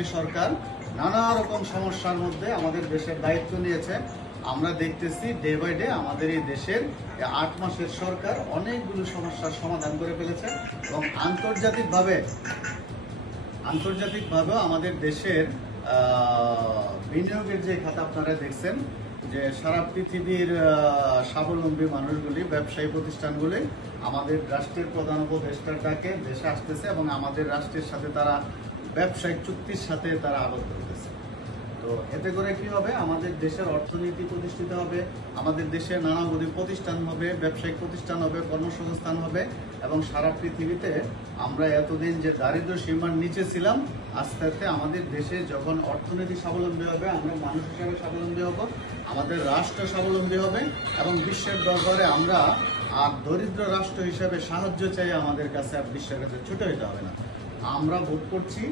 Party সরকার নানা রকম সমস্যার মধ্যে আমাদের দেশের দায়িত্ব নিয়েছে। আমরা দেখতেছি ডে বাই ডে আমাদের এই দেশের 8 মাসের সরকার অনেকগুলো সমস্যার সমাধান করে ফেলেছে এবং আন্তর্জাতিকভাবেও আমাদের দেশের বিনিয়োগের যে খাত আপনারা দেখছেন যে সারা পৃথিবীর স্বাবলম্বী মানুষগুলি, ব্যবসায়ী প্রতিষ্ঠানগুলি আমাদের রাষ্ট্রের প্রধান উপদেষ্টার ডাকে দেশে আসতেছে এবং আমাদের রাষ্ট্রের সাথে তারা ব্যবসায়িক চুক্তির সাথে তারা আবদ্ধ হতেছে। তো এতে করে কি হবে, আমাদের দেশের অর্থনীতি প্রতিষ্ঠিত হবে, আমাদের দেশে নানাবিধ প্রতিষ্ঠান হবে, ব্যবসায়িক প্রতিষ্ঠান হবে, কর্মসংস্থান হবে এবং সারা পৃথিবীতে আমরা এতদিন যে দারিদ্র সীমার নিচে ছিলাম, আস্তে আস্তে আমাদের দেশে যখন অর্থনীতি স্বাবলম্বী হবে, আমরা মানুষ হিসাবে স্বাবলম্বী হব, আমাদের রাষ্ট্র স্বাবলম্বী হবে এবং বিশ্বের দরবারে আমরা আর দরিদ্র রাষ্ট্র হিসাবে সাহায্য চাই আমাদের কাছে আর বিশ্বের কাছে ছুটে যেতে হবে না। আমরা ভোট করছি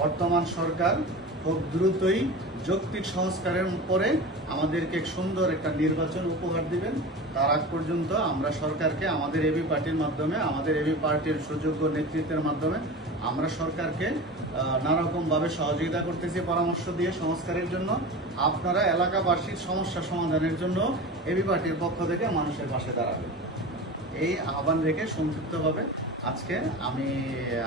বর্তমান সরকার খুব দ্রুতই যৌক্তিক সংস্কারের পরে আমাদেরকে সুন্দর একটা নির্বাচন উপহার দিবেন। তার আগ পর্যন্ত আমরা সরকারকে আমাদের এবি পার্টির মাধ্যমে, আমাদের এবি পার্টির সুযোগ্য নেতৃত্বের মাধ্যমে আমরা সরকারকে নানারকমভাবে সহযোগিতা করতেছি পরামর্শ দিয়ে সংস্কারের জন্য। আপনারা এলাকাবাসীর সমস্যা সমাধানের জন্য এবি পার্টির পক্ষ থেকে মানুষের পাশে দাঁড়াবেন। এই আহ্বান রেখে সংক্ষিপ্তভাবে আজকে আমি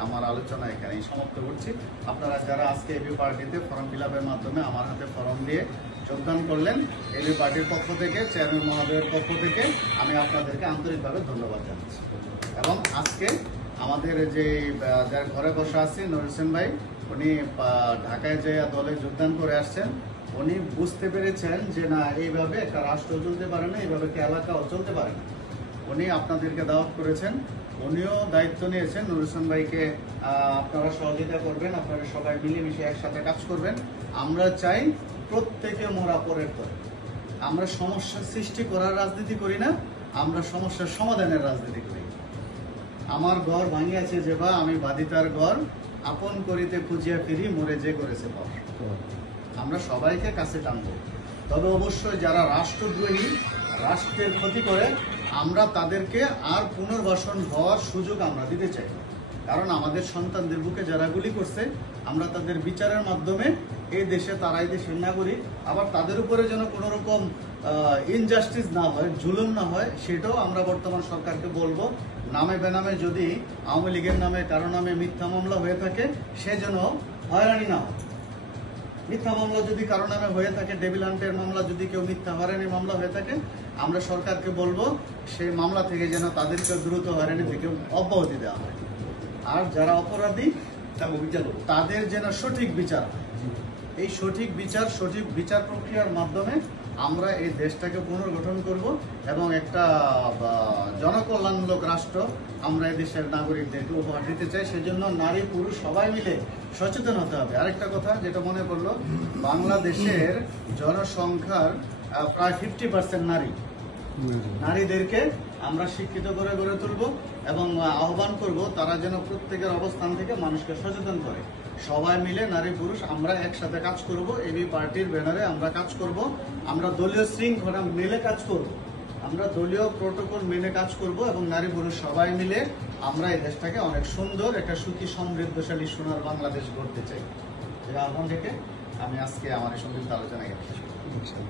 আমার আলোচনা এখানেই সমাপ্ত করছি। আপনারা যারা আজকে এবি পার্টিতে ফর্ম ফিল আপের মাধ্যমে আমার হাতে ফর্ম দিয়ে যোগদান করলেন, এবি পার্টির পক্ষ থেকে, চেয়ারম্যান মহোদয়ের পক্ষ থেকে আমি আপনাদেরকে আন্তরিকভাবে ধন্যবাদ জানাচ্ছি। এবং আজকে আমাদের যে যার ঘরে বসা আছে নুর হোসেন ভাই, উনি ঢাকায় যে দলে যোগদান করে আসছেন, উনি বুঝতে পেরেছেন যে না, এইভাবে একটা রাষ্ট্র চলতে পারে না, এইভাবে একটা এলাকাও চলতে পারে না। উনি আপনাদেরকে দাওয়াত করেছেন, উনিও দায়িত্ব নিয়েছেন নুর হোসেন ভাইকে আপনারা সহযোগিতা করবেন, আপনারা সবাই মিলেমিশে একসাথে কাজ করবেন। আমরা চাই প্রত্যেকে মোরা পরের পরে, আমরা সমস্যা সৃষ্টি করার রাজনীতি করি না, আমরা সমস্যার সমাধানের রাজনীতি করি। আমার ঘর ভাঙিয়াছে যে বা আমি বাধিতার ঘর, আপন করিতে খুঁজিয়া ফিরি মোরে যে করেছে পর। আমরা সবাইকে কাছে টানবো, তবে অবশ্যই যারা রাষ্ট্রদ্রোহী, রাষ্ট্রের ক্ষতি করে, আমরা তাদেরকে আর পুনর্বাসন হওয়ার সুযোগ আমরা দিতে চাই। কারণ আমাদের সন্তানদের বুকে যারা গুলি করছে, আমরা তাদের বিচারের মাধ্যমে এই দেশে, তারাই দেশের নাগরিক, আবার তাদের উপরে যেন কোনো রকম ইনজাস্টিস না হয়, জুলুম না হয়, সেটাও আমরা বর্তমান সরকারকে বলবো। নামে বেনামে যদি আওয়ামী লীগের নামে কারো নামে মিথ্যা মামলা হয়ে থাকে, সে যেন হয়রানি না হয়। মিথ্যা মামলা যদি কারো নামে হয়ে থাকে, ডেভিল হান্টের মামলা যদি কেউ মিথ্যা হয়রানির মামলা হয়ে থাকে, আমরা সরকারকে বলবো সেই মামলা থেকে যেন তাদেরকে দ্রুত হয়রানি থেকে অব্যাহতি দেওয়া হয়। আর যারা অপরাধী তাদের যেন সঠিক বিচার হয়। এই সঠিক বিচার প্রক্রিয়ার মাধ্যমে আমরা এই দেশটাকে পুনর্গঠন করব এবং একটা জনকল্যাণমূলক রাষ্ট্র আমরা এই দেশের নাগরিকদেরকে উপহার দিতে চাই। সেজন্য নারী পুরুষ সবাই মিলে সচেতন হতে হবে। আরেকটা কথা যেটা মনে পড়লো, বাংলাদেশের জনসংখ্যার প্রায় 50% নারী। নারীদেরকে আমরা শিক্ষিত করে গড়ে তুলব এবং আহ্বান করব তারা যেন প্রত্যেকের অবস্থান থেকে মানুষকে সচেতন করে। সবাই মিলে নারী পুরুষ আমরা একসাথে কাজ করব, এবি পার্টির ব্যানারে আমরা কাজ করব, আমরা দলীয় শৃঙ্খলা মেনে কাজ করব, আমরা দলীয় প্রোটোকল মেনে কাজ করব এবং নারী পুরুষ সবাই মিলে আমরা এই দেশটাকে অনেক সুন্দর একটা সুখী সমৃদ্ধশালী সোনার বাংলাদেশ গড়তে চাই। এই আহ্বান রেখে আমি আজকে আমার এই সংক্ষিপ্ত আলোচনা শেষ করব।